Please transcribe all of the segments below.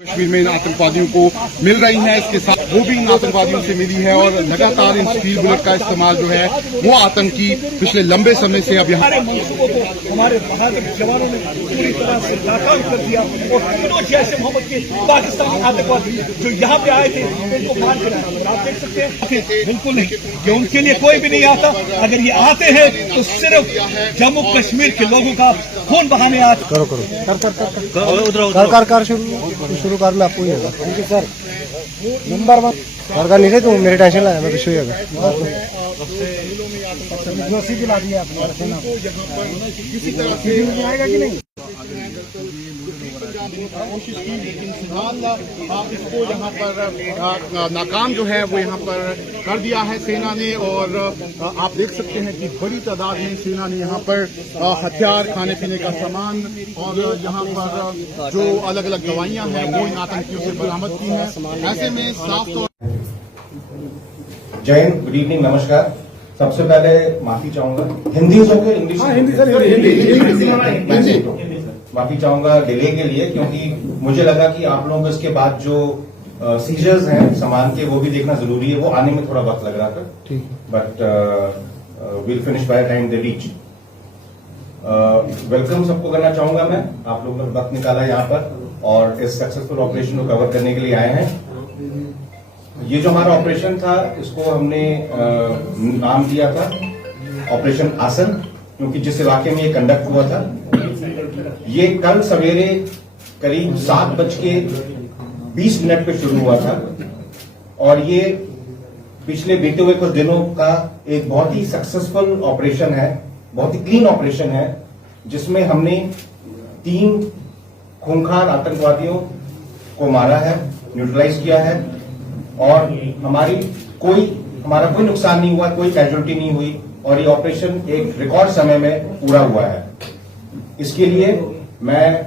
कश्मीर में इन आतंकवादियों को मिल रही है, इसके साथ वो भी इन आतंकवादियों से मिली है और लगातार इन स्टील बुलेट का इस्तेमाल जो है वो आतंकी पिछले लंबे समय से अब यहाँ हमारे बहादुर जवानों ने पूरी तरह से नाकाम कर दिया और तीनों जैश मोहम्मद के पाकिस्तानी आतंकवादी जो यहाँ पे आए थे उनको मार कर आप देख सकते हैं। बिल्कुल नहीं, ये उनके लिए कोई भी नहीं आता। अगर ये आते हैं तो सिर्फ जम्मू कश्मीर के लोगों का खून बहाने आते। करो कर शुरू कर मैं आपको ही होगा। Thank you sir. नंबर 1 कर नहीं रहे तुम, मेरे टेंशन लाया मैं पीछे होगा दिला दिया किसी तरह आएगा कि नहीं कोशिश की, लेकिन फिलहाल इसको यहाँ पर नाकाम जो है वो यहाँ पर कर दिया है सेना ने। और आप देख सकते हैं कि बड़ी तादाद में सेना ने यहाँ पर हथियार, खाने पीने का सामान और यहाँ पर जो अलग अलग दवाइयाँ हैं वो इन आतंकियों से बरामद की हैं। ऐसे में साफ तौर जय हिंद, गुड इवनिंग, नमस्कार। सबसे पहले माफी चाहूंगा, हिंदी हो गया इंग्लिश? हिंदी सर, हिंदी। माफी चाहूंगा डिले के लिए, क्योंकि मुझे लगा कि आप लोगों को इसके बाद जो सीजर्स हैं सामान के वो भी देखना जरूरी है। वो आने में थोड़ा वक्त लग रहा था, but will finish by time they reach. Welcome सबको करना चाहूंगा मैं। आप लोगों ने वक्त निकाला यहाँ पर और इस सक्सेसफुल ऑपरेशन को कवर करने के लिए आए हैं। ये जो हमारा ऑपरेशन था इसको हमने नाम दिया था ऑपरेशन आसन, क्योंकि जिस इलाके में ये कंडक्ट हुआ था ये कल सवेरे करीब 7:20 पे शुरू हुआ था और ये पिछले बीते हुए कुछ दिनों का एक बहुत ही सक्सेसफुल ऑपरेशन है, बहुत ही क्लीन ऑपरेशन है, जिसमें हमने 3 खूंखार आतंकवादियों को मारा है, न्यूट्रलाइज किया है और हमारा कोई नुकसान नहीं हुआ, कोई कैजुअलिटी नहीं हुई और ये ऑपरेशन एक रिकॉर्ड समय में पूरा हुआ है। इसके लिए मैं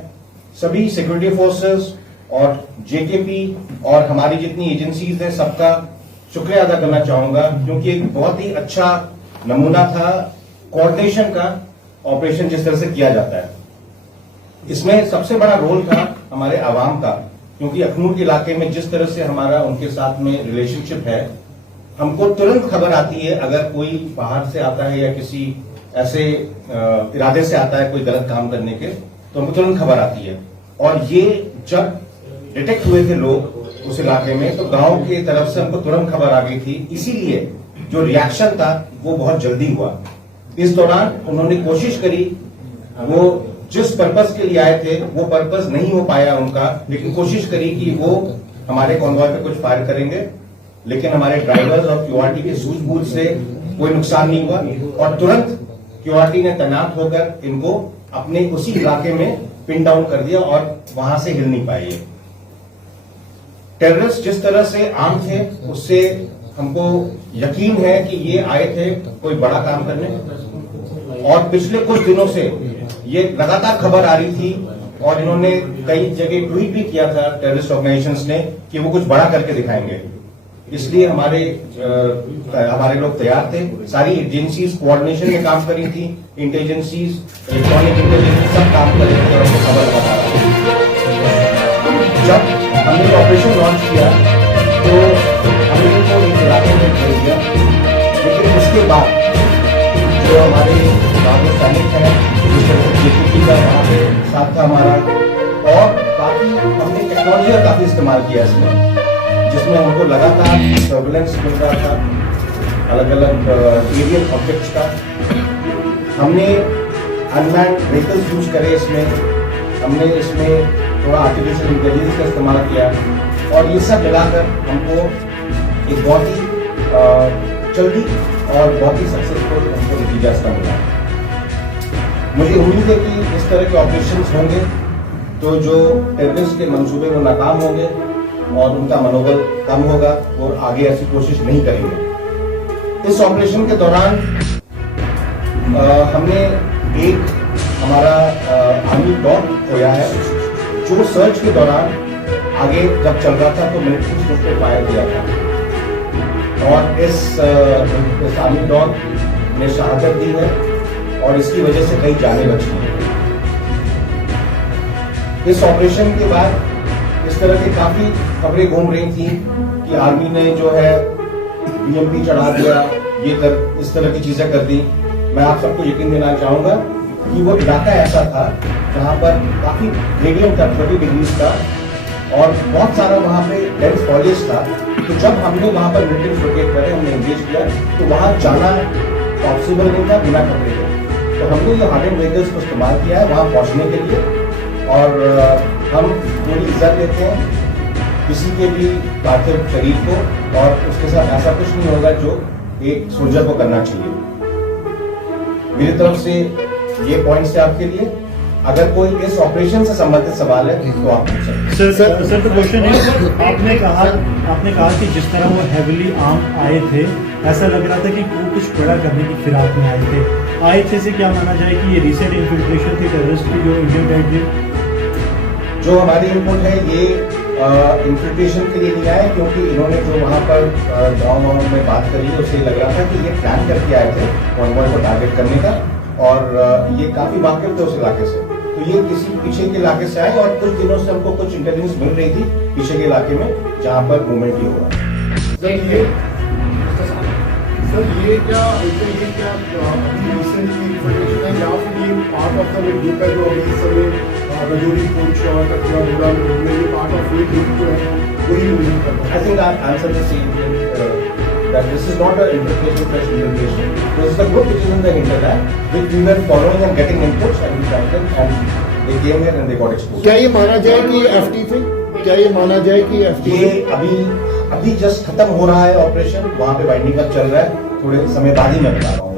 सभी सिक्योरिटी फोर्सेस और जेकेपी और हमारी जितनी एजेंसीज हैं सबका शुक्रिया अदा करना चाहूंगा, क्योंकि एक बहुत ही अच्छा नमूना था कोऑर्डिनेशन का ऑपरेशन जिस तरह से किया जाता है। इसमें सबसे बड़ा रोल था हमारे आवाम का, क्योंकि अखनूर के इलाके में जिस तरह से हमारा उनके साथ में रिलेशनशिप है, हमको तुरंत खबर आती है अगर कोई बाहर से आता है या किसी ऐसे इरादे से आता है कोई गलत काम करने के, तो हमको तुरंत खबर आती है। और ये जब डिटेक्ट हुए थे लोग उस इलाके में तो गांव की तरफ से हमको तुरंत खबर आ गई थी, इसीलिए जो रिएक्शन था वो बहुत जल्दी हुआ। इस दौरान उन्होंने कोशिश करी, वो जिस पर्पस के लिए आए थे वो पर्पस नहीं हो पाया उनका, लेकिन कोशिश करी कि वो हमारे कॉन्वॉय पे कुछ फायर करेंगे, लेकिन हमारे ड्राइवर्स और क्यूआरटी के सूझबूझ से कोई नुकसान नहीं हुआ और तुरंत क्यूआरटी ने तैनात होकर इनको अपने उसी इलाके में पिन डाउन कर दिया और वहां से हिल नहीं पाए। टेररिस्ट जिस तरह से आर्म थे उससे हमको यकीन है कि ये आए थे कोई बड़ा काम करने और पिछले कुछ दिनों से ये लगातार खबर आ रही थी और इन्होंने कई जगह ट्वीट भी किया था टेररिस्ट ऑर्गेनाइजेशंस ने कि वो कुछ बड़ा करके दिखाएंगे। इसलिए हमारे लोग तैयार थे, सारी एजेंसीज कोऑर्डिनेशन में काम करी थी, इंटेलिजेंसीज, इलेक्ट्रॉनिक इंटेलिजेंस सब काम कर रहे थे और हमको खबर बता रहा था। जब हमने ऑपरेशन लॉन्च किया तो हमने को एक इलाके में भेज दिया, लेकिन उसके बाद जो हमारे बाबू सैनिक हैं जेपीटी का वहाँ पे साथ था हमारा, और काफी हमने टेक्नोलॉजी का काफी इस्तेमाल किया इसमें, जिसमें हमको लगातार सर्विलेंस मिल रहा था अलग अलग एरियल ऑब्जेक्ट्स का। हमने अनमैन्ड व्हीकल्स यूज करे इसमें, हमने इसमें थोड़ा आर्टिफिशियल इंटेलिजेंस का इस्तेमाल किया और ये सब मिलाकर हमको एक बहुत ही जल्दी और बहुत ही सक्सेसफुल हमको नतीजा इसका मिला। मुझे उम्मीद है कि इस तरह के ऑपरेशंस होंगे तो जो टेररिस्ट के मंसूबे वो नाकाम होंगे और उनका मनोबल कम होगा और आगे ऐसी कोशिश नहीं करेंगे। इस ऑपरेशन के दौरान हमने एक हमारा आर्मी डॉग खोया है, जो सर्च के दौरान आगे जब चल रहा था तो मिलिट्री उस पर फायर किया था और इस आर्मी डॉग ने शहादत दी है और इसकी वजह से कई जानें बची हैं। इस ऑपरेशन के बाद इस तरह की काफी खबरें घूम रही थी कि आर्मी ने जो है बीएमपी चढ़ा दिया, इस तरह की चीजें कर दी। मैं आप सबको यकीन दिलाना चाहूंगा कि वो इलाका ऐसा था जहां पर काफी ग्रेडियंट था, 30 डिग्री का, और बहुत सारा वहां पे डेंस फॉलेज था। तो जब हमने वहां पर मिलिटेंट्स लोकेट करे, हमने एंगेज किया, तो वहां जाना पॉसिबल नहीं था बिना खतरे के। तो हमने ये हार्डेंड व्हीकल्स को इस्तेमाल किया है वहां पहुंचने के लिए, और हम पूरी इज्जत देते हैं किसी के भी पार्थिव शरीर को, और उसके साथ ऐसा कुछ नहीं होगा जो एक सोल्जर को करना चाहिए। मेरी तरफ से ये पॉइंट्स है आपके लिए। अगर कोई इस ऑपरेशन से संबंधित सवाल है तो आप पूछ सकते हैं। सर तो क्वेश्चन है, आपने कहा कि जिस तरह वो हेविली आर्म आए थे, ऐसा लग रहा था कि वो कुछ बड़ा करने की फिराक में आए थे से क्या माना जाए कि ये रिसेंट इन्फिल्ट्रेशन थी टेररिस्ट की जो इंडियन टेरिटरी? जो हमारी इनपुट है ये इन्फिल्ट्रेशन के लिए नहीं आए, क्योंकि इन्होंने जो वहां पर गाँव में बात करी है उससे लग रहा था कि ये प्लान करके आए थे कॉन्वॉय को टारगेट करने का, और ये काफी वाकिफ थे उस इलाके से। तो ये किसी पीछे के इलाके से आए, और कुछ दिनों से हमको कुछ इंटेलिजेंस मिल रही थी पीछे के इलाके में जहां पर मूवमेंट ही हुआ। सर ये क्या अभी रिसेंटली इन्फॉर्मेशन है या फिर ये पार्ट ऑफ द ग्रुप है जो अभी इस समय रजौरी पुंछ और कचरा घोड़ा में ये पार्ट ऑफ ये ग्रुप जो है वही मूवमेंट कर रहा है? I think our answer is the same, that this is not an infiltration, fresh infiltration. This is the group which is in the hinterland, which we were following and getting inputs, and we tracked them, and they came here and they got exposed. क्या ये माना जाए कि ये FT थे? क्या ये माना जाए कि ये FT ये अभी जस्ट खत्म हो रहा है ऑपरेशन, वहाँ पे बाइंडिंग का चल रहा है, थोड़े समय बाद ही मैं बता रहा हूँ।